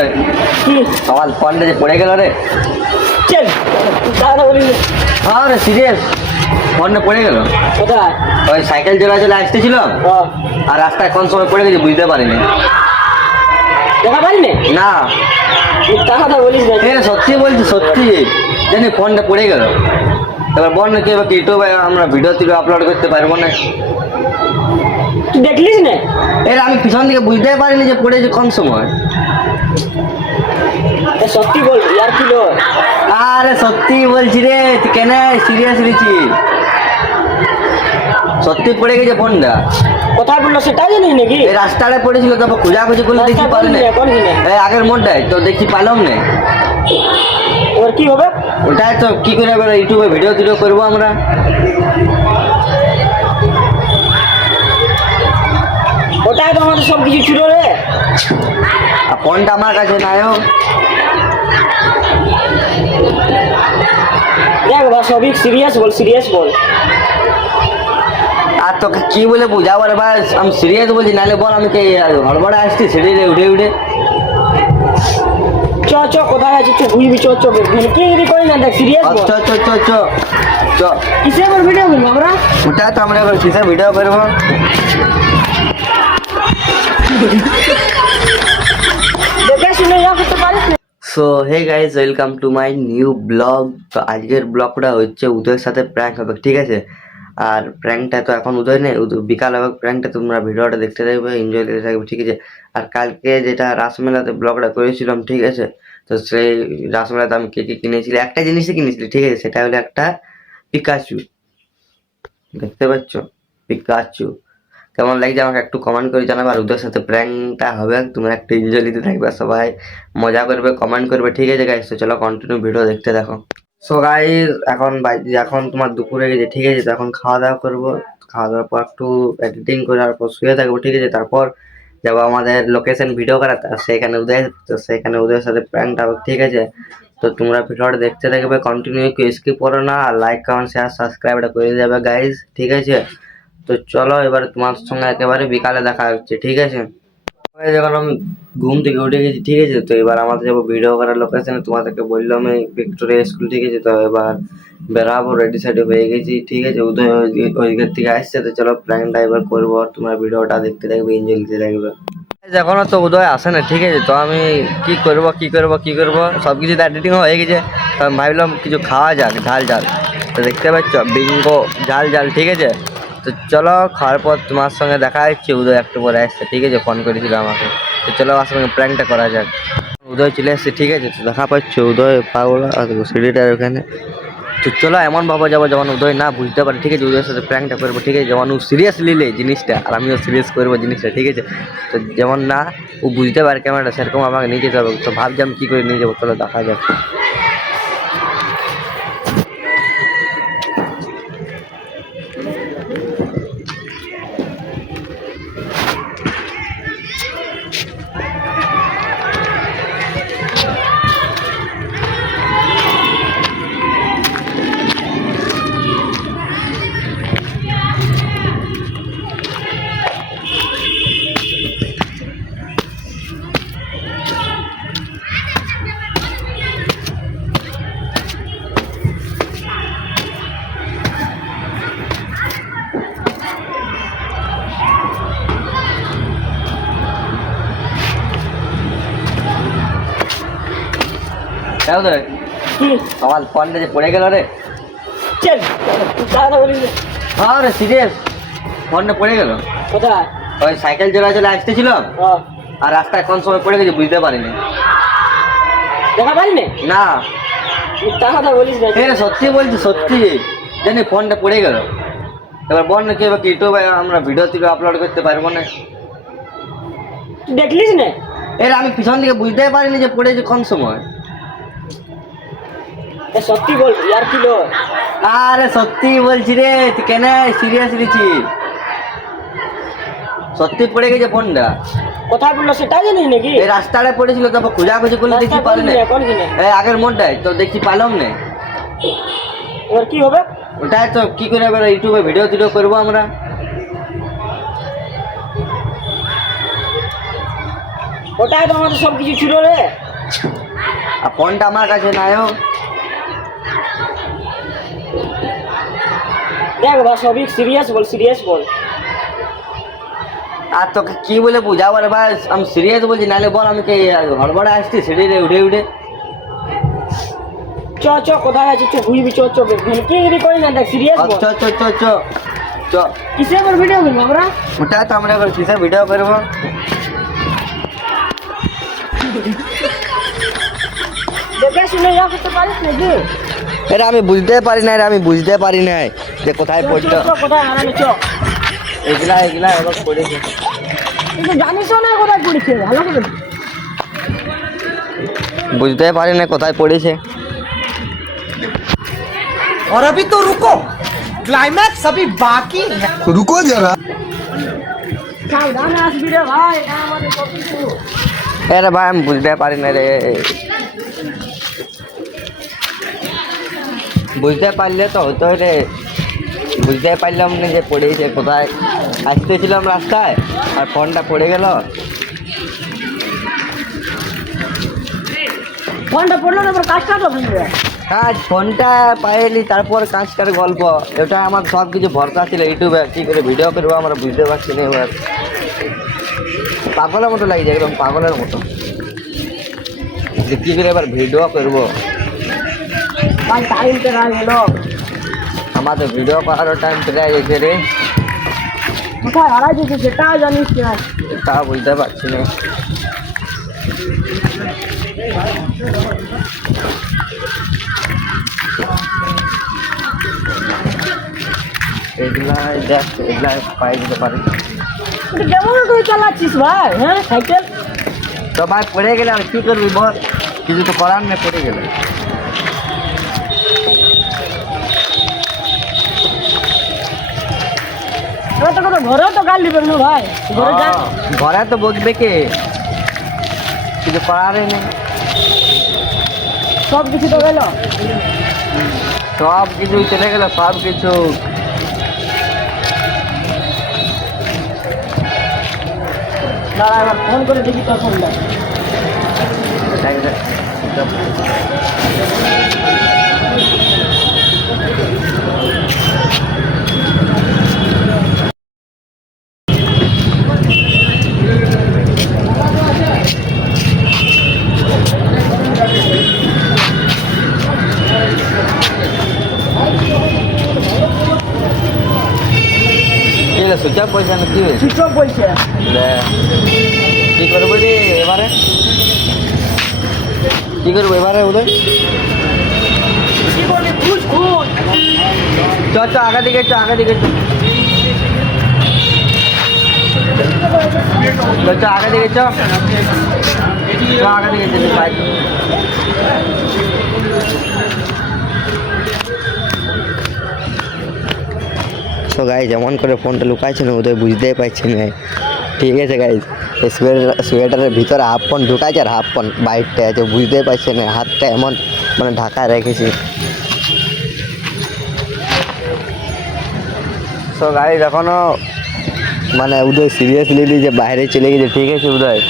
রে আমার ফোনটা যে পড়ে গেল রে। আরে সিরিয়াস ফোনটা পড়ে গেল কোথায়? ওই সাইকেল চলে আসতেছিলাম আর রাস্তায় কোন সময় পড়ে গেছে বুঝতে পারিনি। দেখা পাইনি না মিথ্যা কথা বলিস না। সত্যি বলছি, সত্যি জানি ফোনটা পড়ে গেল। এবার বল না কি এবার ইউটিউবে আমরা ভিডিও টিডিও আপলোড করতে পারবো না। তুই দেখলিস না? আমি পিছন থেকে বুঝতে পারিনি যে পড়েছে কোন সময়। সত্যি বল ইয়ার কি লয়? আরে সত্যি বলছি রে, তুই কেন সিরিয়াস নিচ্ছি? সত্যি পড়ে গেছে ফোনটা। কোথায় পড়লো সেটাই জানিস নাকি? এই রাস্তাটা পড়েছিল, তারপর খোঁজাখুঁজি করলে দেখি পারি না। এই আগের মোড়টায় তো দেখি পাইলাম না। এবার কি হবে? ওটাই তো কি করে এবার ইউটিউবে ভিডিও টিডিও করবো আমরা। ওটাই তো আমাদের সব কিছু ছিল রে। আর ফোনটা আমার কাছে নাই। দেখ বা সবই সিরিয়াস বল, সিরিয়াস বল। আর তোকে কি বলে বুঝাবো রে ভাই, আমি সিরিয়াস বলছি, নাহলে বল আমি হড়বড়ে আসছি সেটি উঠে উঠে। চ কোথায় আছিস? চ ঘুরবি, চ কি করি না, দেখ সিরিয়াস বল। চ কিসে এবার ভিডিও করবো আমরা? ওটা তো আমরা এবার কিসে ভিডিও করবো। দেখে শুনে যা করতে পারিস না। So hey guys, welcome to my new blog. তো আজকের ব্লগটা হচ্ছে উদয়ের সাথে প্র্যাঙ্ক হবে, ঠিক আছে? আর প্র্যাঙ্কটা তো এখন উদয় নেই, বিকাল হবে প্র্যাঙ্কটা, তোমরা ভিডিওটা দেখতে থাকবে, এনজয় করতে থাকবে, ঠিক আছে? আর কালকে যেটা রাসমেলাতে ব্লগটা করেছিলাম, ঠিক আছে? তো সেই রাসমেলাতে আমি কে কিনেছিলি, একটা জিনিসই কিনেছিলি, ঠিক আছে? সেটা হলো একটা পিকাচু। দেখতে পাচ্ছ পিকাচু? কেমন লাগছে আমাকে একটু কমেন্ট করে জানাবে। আর ওদের সাথে প্র্যাঙ্কটা হবে, তোমরা একটু এনজয় নিতে থাকবে, সবাই মজা করবে, কমেন্ট করবে, ঠিক আছে গাইস? তো চলো কন্টিনিউ ভিডিও দেখতে দেখো। সো গাইস এখন তোমার দুপুরে গেছে, ঠিক আছে? তো এখন খাওয়া দাওয়া করবো, খাওয়া দাওয়ার পর একটু এডিটিং করে তারপর শুয়ে থাকবো, ঠিক আছে? তারপর যাবো আমাদের লোকেশন ভিডিও করাতে, সেখানে ওদের সাথে প্র্যাঙ্কটা হবে, ঠিক আছে? তো তোমরা ভিডিওটা দেখতে থাকবে কন্টিনিউ, স্কিপ করো না, আর লাইক কমেন্ট শেয়ার সাবস্ক্রাইবটা করে যাবে গাইস, ঠিক আছে? তো চলো এবারে তোমার সঙ্গে একেবারে বিকালে দেখা হচ্ছে, ঠিক আছে? যখন আমি ঘুম থেকে উঠে গেছি, ঠিক আছে? তো এবার আমাদের যাবো ভিডিও করার লোকেশনে, তোমাদেরকে বললাম আমি ভিক্টোরিয়া স্কুল, ঠিক আছে? তো এবার বেরাবো, রেডি সাইডে হয়ে গেছি, ঠিক আছে? উদয় ওইদিকের থেকে আসছে, তো চলো প্ল্যানটা এবার করবো, আর তোমরা ভিডিওটা দেখতে থাকবে, এনজয় নিতে থাকবে। এখনো তো উদয় আসে না, ঠিক আছে? তো আমি কি করবো সবকিছু তো এডিটিং হয়ে গেছে। তো আমি ভাবলাম কিছু খাওয়া যাক, ঝাল তো দেখতে পাচ্ছ বিঙ্গো ঝাল, ঠিক আছে? তো চলো খাওয়ার পর তোমার সঙ্গে দেখা হচ্ছে, উদয় একটু পরে আসছে, ঠিক আছে? ফোন করেছিল আমাকে। তো চলো আমার সঙ্গে প্র্যাঙ্কটা করা যাক। উদয় চলে আসছে, ঠিক আছে? তো দেখা পাচ্ছ উদয় পাগলা সিঁড়িটার ওখানে। তো চলো এমন ভাবে যাবো যেমন উদয় না বুঝতে পারে, ঠিক আছে? উদয়ের সাথে প্র্যাঙ্কটা করবো, ঠিক আছে? যেমন ও সিরিয়াস নিলে জিনিসটা, আর আমিও সিরিয়াস করবো জিনিসটা, ঠিক আছে? তো যেমন না ও বুঝতে পারে ক্যামেরাটা, সেরকম আমাকে নিয়ে যেতে হবে। তো ভাবছি আমি কী করে নিয়ে যাবো, চলো দেখা যাক। আমার ফোনটা যে পড়ে গেল রে। আরে সিরিয়াস ফোনটা পড়ে গেল কোথায়? ওই সাইকেল চলে আসতেছিলাম আর রাস্তায় কোন সময় পড়ে গেছে বুঝতে পারিনি। দেখা পাইনি না মিথ্যা কথা বলিস না। সত্যি বলছি, সত্যি জানি ফোনটা পড়ে গেল। এবার বল না কি এবার ইউটিউবে আমরা ভিডিও টিডিও আপলোড করতে পারবো না। তুই দেখলিস না? আমি পিছন থেকে বুঝতে পারিনি যে পড়েছে কোন সময়। সত্যি বল ইয়ার কি লয়? আরে সত্যি বলছি রে, তুই কেন সিরিয়াস নিচ্ছি? সত্যি পড়ে গেছে ফোনটা। কোথায় পড়লো সেটাই জানিস নাকি? এই রাস্তাটা পড়েছিল, তারপর খোঁজাখুঁজি করলে দেখি পারি না। এই আগের মোড়টায় তো দেখি পাইলাম না। এবার কি হবে? ওটাই তো কি করে এবার ইউটিউবে ভিডিও টিডিও করবো আমরা। ওটাই তো আমাদের সব কিছু ছিল রে। আর ফোনটা আমার কাছে নাইও। দেখ ভাই সবই সিরিয়াস বল, সিরিয়াস বল। আর তোকে কি বলে বুঝাবো রে ভাই, আমি সিরিয়াস বলছি, নাহলে বল আমি কি হড়বড়ে আসছি সিঁড়িতে উঠে উঠে। চ চ কোথায় আছিস, চ ঘুরবি, চ চ ভেলকি করি না, দেখ সিরিয়াস বল। চ চ চ চ চ। কিসে এবার ভিডিও করবো আমরা? ওটাই তো আমরা এবার কিসের ভিডিও করবো? দেখে শুনে যা করতে পারিস নাকি? এটা আমি বুঝতে পারি না, আমি বুঝতে পারি না যে কোথায় চ, চ, পড়তো। চ, কোথায় হারানো চ। এগুলা এগুলা এবার পড়েছে। কিন্তু জানিসও না কোথায় পড়েছে, ভালো করে। বুঝতে পারি না কোথায় পড়েছে। और अभी तो रुको, क्लाइमैक्स अभी बाकी है। रुको जरा। সাবধানে আসবি রে ভাই, এটা আমাদের সব কিছু। আরে ভাই আমি বুঝতে পারি না রে। বুঝতে পারলে তো হতো রে, বুঝতে পারলাম না যে পড়েছে কোথায়। আসতেছিলাম রাস্তায় আর ফোনটা পড়ে গেল। ফোনটা পড়লো না, এবার কাজটা তো ভেঙে। কাজ ফোনটা পাইলি, তারপর কাজটার গল্প। এটা আমার সব কিছু ভরসা ছিল ইউটিউবে, কী করে ভিডিও করবো আমরা বুঝতে পারছি না। এবার পাগলের মতো লাগছে, একদম পাগলের মতো যে কী করে এবার ভিডিও করবো। ভাই টাইম পেরা গেলো। আমাদের ভিডিও করারও টাইম চলে গেছে রে, কোথায় হারাই দিয়েছে সেটাও জানিস না। তা বুঝতে পারছি না। এগুলা দেখ, এগুলা পাই দিতে পারি। তুই কেমন করে চালাচ্ছিস ভাই, হ্যাঁ সাইকেল? তো ভাই পড়ে গেলে আর কী করবি বল, কিছু তো করার নেই, পড়ে গেলে। এবার তো কথা ঘরেও তো গাল দিবে না ভাই, ঘরে যা। ঘরে তো বকবে কে, কিছু করারই নেই। সব কিছু তো গেল। সব কিছু চলে গেল, সব কিছু। দাঁড়া এবার ফোন করে দেখি তোর ফোনটা। কি রে সুইচ অফ পয়সা না কি হয়েছে? সুইচ অফ বলছে। কি করবো রে এবারে, কি করবো এবারে উদয়? কি করবি, খুঁজ খুঁজ। চ চ আগে দিকে চ, আগে দিকে চ, চ আগে দিকে চ, আগে দিকে চ বাইক। সো গাইজ এমন করে ফোনটা লুকাইছে না, ওদের বুঝতেই পারছি না। ঠিক আছে গাইজ, সোয়েটারের ভিতরে হাফ ফোন ঢুকাইছে আর হাফ ফোন বাইকটা আছে, বুঝতেই পারছে না। হাতটা এমন মানে ঢাকা রেখেছি। সো গাইজ এখনও মানে উদয় সিরিয়াসলি নিয়েছে, বাইরে চলে গেছে। ঠিক আছে উদয়,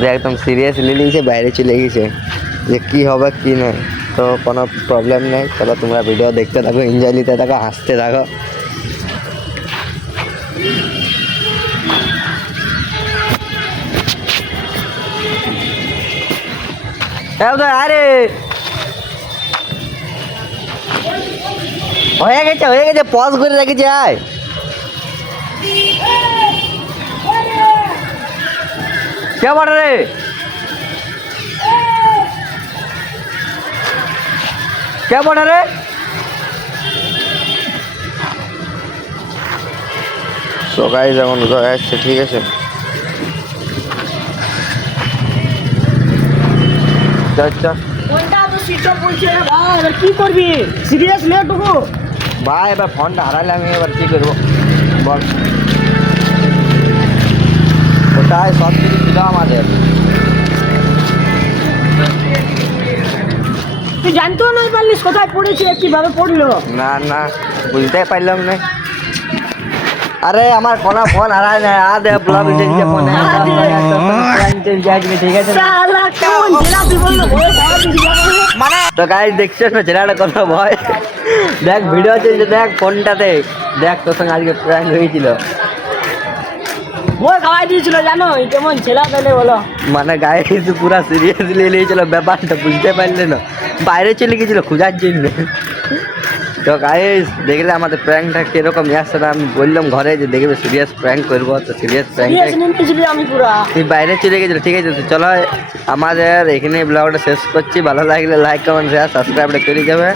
যে একদম সিরিয়াসলি নিয়েছে, বাইরে চলে গেছে যে কী হবে কী নয়। তো কোনো প্রবলেম নেই, চলো তোমরা ভিডিও দেখতে থাকো, এনজয় নিতে থাকো, হাসতে থাকো। উদয় আরে হয়ে গেছে, হয়ে গেছে, পজ করে রেখেছে। আয় কে বড় রে, কে বড় রে? সকালে যেমন উদয় আসছে। ঠিক আছে আচ্ছা ফোনটা তো সুইচ অফ বলছে রে ভাই, এবার কি করবি? সিরিয়াস লেটুকু ভাই, এবার ফোনটা হারালে আমি এবার কী করবো বল? ওটাই সব কিছু ছিল আমাদের। তুই জানতেও না পারলিস কোথায় পড়েছে, কিভাবে পড়লো? না না বুঝতে পারলাম না। আরে আমার কোনো ফোন হারায় না, আর দে ব্লগ ইন্টারভিউ ফোন ঠিক আছে না? শালা কেমন জেলা তুই বললো ভয় খাওয়া দিবি তো গাইস দেখছিস না ছেলেটা কথা ভয়, দেখ ভিডিও চলছে, দেখ ফোনটাতে, দেখ তোর সঙ্গে আজকে প্র্যাঙ্ক হয়েছিল। ভয় খাওয়াই দিয়েছিল জানো কেমন ছেলা পেলে বলো। মানে গাইস পুরা সিরিয়াসলি নিয়েছিল ব্যাপারটা, বুঝতে পারলে না, বাইরে চলে গেছিল খোঁজার জন্য। তো গাইস দেখলে আমাদের প্র্যাঙ্কটা কিরকম আসছে না, আমি বললাম ঘরে যে দেখবে সিরিয়াস প্র্যাঙ্ক করবো, তো সিরিয়াস প্র্যাঙ্ক সিরিয়াস নিতেছিলি আমি পুরা। তুই বাইরে চলে গেছিল। ঠিক আছে, তো চলো আমাদের এখানে ব্লগটা শেষ করছি। ভালো লাগলে লাইক কমেন্ট শেয়ার সাবস্ক্রাইবটা করে যাবে।